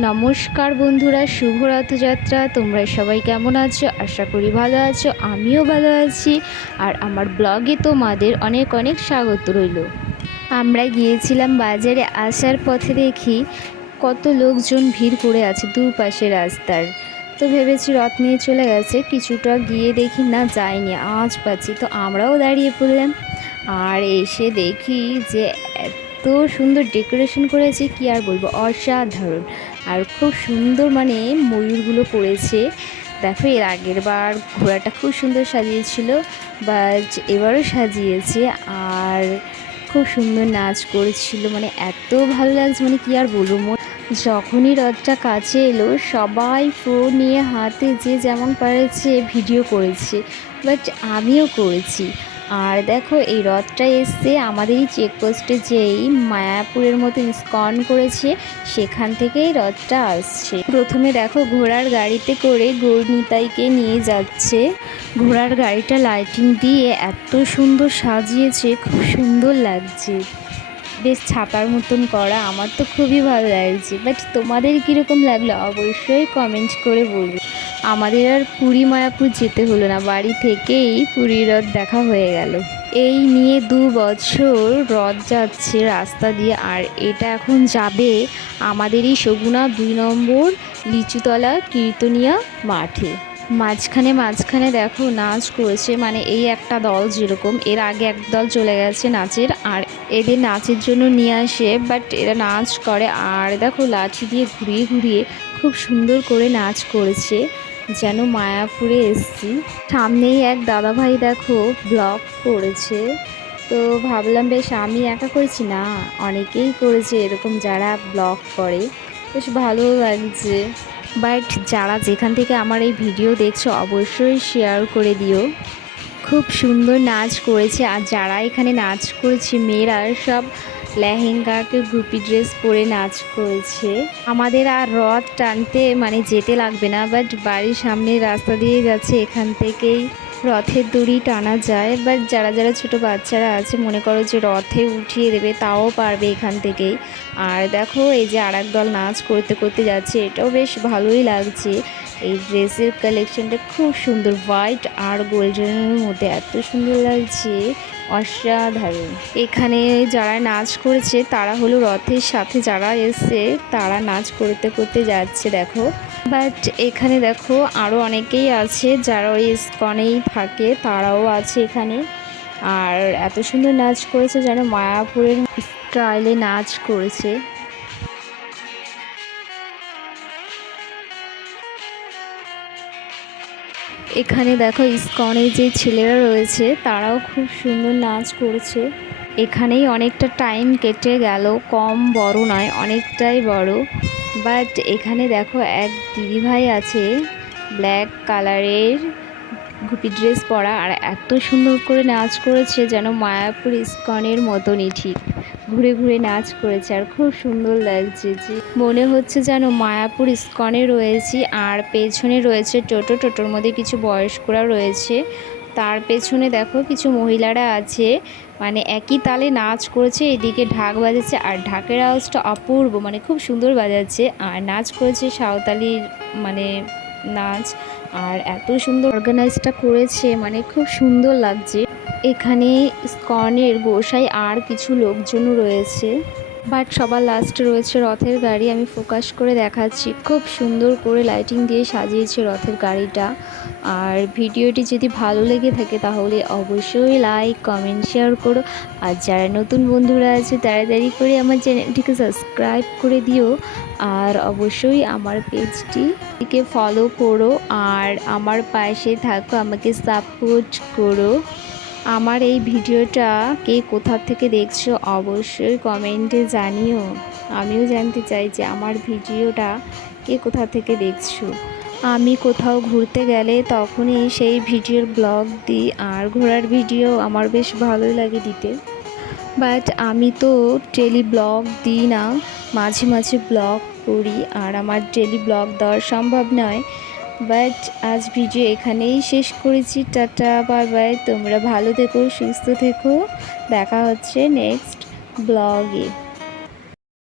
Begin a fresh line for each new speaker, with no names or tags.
নমস্কার বন্ধুরা শুভ রথযাত্রা তোমরা সবাই কেমন আছো? আশা করি ভালো আছো, আমিও ভালো আছি। আর আমার ব্লগে তোমাদের অনেক অনেক স্বাগত রইল। আমরা গিয়েছিলাম বাজারে আসার পথে দেখি কত লোকজন ভিড় করে আছে দুপাশে রাস্তার। তো ভেবেছি রথ নিয়ে চলে গেছে, কিছুটা গিয়ে দেখি, না যায়নি আওয়াজ পাচ্ছি। তো আমরাও দাঁড়িয়ে পড়লাম। আর এসে দেখি যে এত সুন্দর ডেকোরেশন করেছে, কি আর বলব? অসাধারণ। আর খুব সুন্দর মানে ময়ূরগুলো করেছে দেখো, এর আগের বার ঘোড়াটা খুব সুন্দর সাজিয়েছিল, বাট এবারও সাজিয়েছে। আর খুব সুন্দর নাচ করেছিল মানে এত ভালো লাগছে মানে কি আর বলব? যখনই রথটা কাছে এলো, সবাই ফোন নিয়ে হাতে যে যেমন পারেছে, ভিডিও করেছে। বাট আমিও করেছি। আর দেখো, এই রথটা এসছে আমাদের এই চেকপোস্টে যেই মায়াপুরের মতো স্কন করেছে, সেখান থেকেই রথটা আসছে। প্রথমে দেখো, ঘোড়ার গাড়িতে করে গৌরনিতাইকে নিয়ে যাচ্ছে। ঘোড়ার গাড়িটা লাইটিং দিয়ে এত সুন্দর সাজিয়েছে, খুব সুন্দর লাগছে। বেশ ছাতার মতন করা, আমার তো খুবই ভালো লাগছে। বাট তোমাদের কীরকম লাগল? অবশ্যই কমেন্ট করে বলবে। আমাদের আর পুরী মায়াপুর যেতে হলো না। বাড়ি থেকেই পুরী রথ দেখা হয়ে গেল। এই নিয়ে দু বছর রথ যাচ্ছে রাস্তা দিয়ে, আর এটা এখন যাবে আমাদেরই সগুনা দুই নম্বর লিচুতলা কীর্তনিয়া মাঠে। মাঝখানে মাঝখানে দেখো নাচ করেছে মানে এই একটা দল যেরকম। এর আগে এক দল চলে গেছে নাচের, আর এদের নাচের জন্য নিয়ে আসে বাট এরা নাচ করে। আর দেখো লাঠি দিয়ে ঘুরিয়ে ঘুরিয়ে খুব সুন্দর করে নাচ করেছে। যেন মায়াপুরে এসছি। সামনেই এক দাদাভাই দেখো ব্লগ করেছে। তো ভাবলাম, বেশ, আমি একা করেছি না, অনেকেই করেছে এরকম যারা ব্লগ করে। বেশ ভালো লাগছে। বাট যারা যেখান থেকে আমার এই ভিডিও দেখছ, অবশ্যই শেয়ার করে দিও। খুব সুন্দর নাচ করেছে। আর যারা এখানে নাচ করেছে, মেয়েরা সব লেহেঙ্গাকে গ্রুপি ড্রেস পরে নাচ করেছে। আমাদের আর রথ টানতে মানে যেতে লাগবে না বাট বাড়ির সামনে রাস্তা দিয়ে যাচ্ছে, এখান থেকেই রথের দড়ি টানা যায় বাট যারা যারা ছোট বাচ্চারা আছে, মনে করো যে রথে উঠিয়ে দেবে, তাও পারবে এখান থেকেই। আর দেখো, এই যে আর দল নাচ করতে করতে যাচ্ছে, এটাও বেশ ভালোই লাগছে। এই ড্রেসের কালেকশনটা খুব সুন্দর হোয়াইট আর গোল্ডেনের মধ্যে এত সুন্দর লাগছে, অসাধারণ। এখানে যারা নাচ করেছে, তারা হলো রথের সাথে যারা এসছে, তারা নাচ করতে করতে যাচ্ছে, দেখো। বাট এখানে দেখো আরও অনেকেই আছে যারা ওই স্কনেই থাকে, তারাও আছে এখানে। আর এত সুন্দর নাচ করেছে যেন মায়াপুরের স্টাইলে নাচ করেছে। এখানে দেখো ইস্কনে যে ছেলেরা রয়েছে, তারাও খুব সুন্দর নাচ করছে। এখানেই অনেকটা টাইম কেটে গেল, কম বড় নয়, অনেকটাই বড়। বাট এখানে দেখো এক দিদিভাই আছে, ব্ল্যাক কালারের গুপি ড্রেস পরা আর এত সুন্দর করে নাচ করেছে যেন মায়াপুর ইস্কনের মতনই ঠিক। ঘুরে ঘুরে নাচ করেছে আর খুব সুন্দর লাগছে যে মনে হচ্ছে যেন মায়াপুর ইস্কনে রয়েছি আর পেছনে রয়েছে টোটো, টোটোর মধ্যে কিছু বয়স্করা রয়েছে। তার পেছনে দেখো কিছু মহিলারা আছে। মানে একই তালে নাচ করেছে, এদিকে ঢাক বাজাচ্ছে আর ঢাকের আওয়াজটা অপূর্ব মানে খুব সুন্দর বাজাচ্ছে। আর নাচ করেছে সাঁওতালির মানে নাচ। আর এত সুন্দর অর্গানাইজটা করেছে মানে খুব সুন্দর লাগছে। এখানে স্কনের গোসাই আর কিছু লোকজনও রয়েছে। বাট সবার লাস্টে রয়েছে রথের গাড়ি। আমি ফোকাস করে দেখাচ্ছি। খুব সুন্দর করে লাইটিং দিয়ে সাজিয়েছে রথের গাড়িটা। আর ভিডিওটি যদি ভালো লেগে থাকে তাহলে অবশ্যই লাইক কমেন্ট শেয়ার করো। আর যারা নতুন বন্ধুরা আছে তাড়াতাড়ি করে আমার চ্যানেলটিকে সাবস্ক্রাইব করে দিও। আর অবশ্যই আমার পেজটিকে ফলো করো। আর আমার পাশে থাকো, আমাকে সাপোর্ট করো। আমার এই ভিডিওটা কে কোথা থেকে দেখছ অবশ্যই কমেন্টে জানিও। আমিও জানতে চাই যে আমার ভিডিওটা কে কোথা থেকে দেখছ। আমি কোথাও ঘুরতে গেলে তখনই সেই ভিডিওর ব্লগ দিই আর ঘোরার ভিডিও আমার বেশ ভালোই লাগে দিতে। বাট আমি তো ডেলি ব্লগ দিই না, মাঝে মাঝে ব্লগ করি আর আমার ডেলি ব্লগ দেওয়া সম্ভব নয়। বাট আজ ভিডিও এখানেই শেষ করেছি, টাটা, বাই বাই। তোমরা ভালো থেকো, সুস্থ থেকো। দেখা হচ্ছে নেক্সট ব্লগে